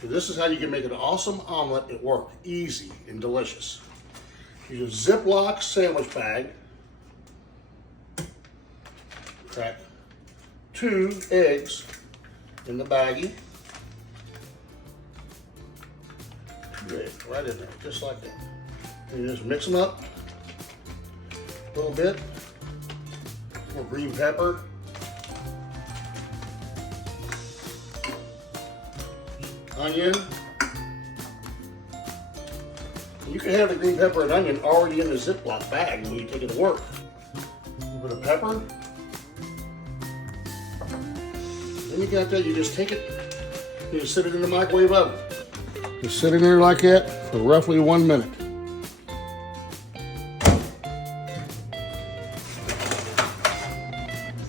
So this is how you can make an awesome omelet at work. Easy and delicious. Use a Ziploc sandwich bag. Crack 2 eggs in the baggie. 2 eggs right in there, just like that. And you just mix them up a little bit. More green pepper. Onion. You can have the green pepper and onion already in the Ziploc bag when you take it to work. A little bit of pepper. Then you got that, you just take it, you just sit it in the microwave oven. Just sit in there like that for roughly 1 minute.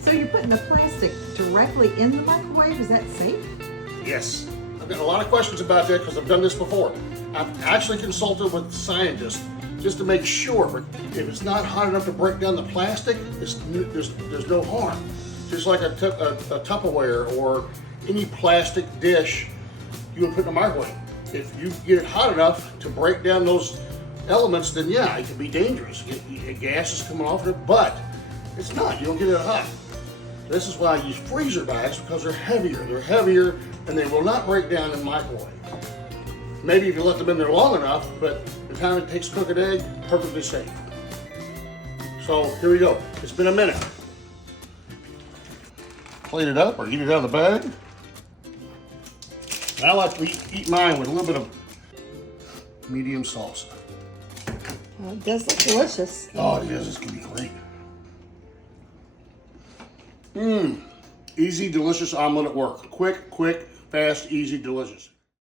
So you're putting the plastic directly in the microwave, is that safe? Yes. I've got a lot of questions about that because I've done this before. I've actually consulted with scientists just to make sure, but if it's not hot enough to break down the plastic, there's no harm. Just like a Tupperware or any plastic dish you would put in the microwave. If you get it hot enough to break down those elements, then yeah, it can be dangerous. Gas is coming off it, but it's not. You don't get it hot. This is why I use freezer bags, because they're heavier. They're heavier and they will not break down in the microwave. Maybe if you let them in there long enough, but the time it takes to cook an egg, perfectly safe. So here we go. It's been a minute. Plate it up or eat it out of the bag. And I like to eat mine with a little bit of medium salsa. Well, it does look delicious. Oh, it is. It's going to be great. Mmm. Easy, delicious omelet at work. Quick, fast, easy, delicious.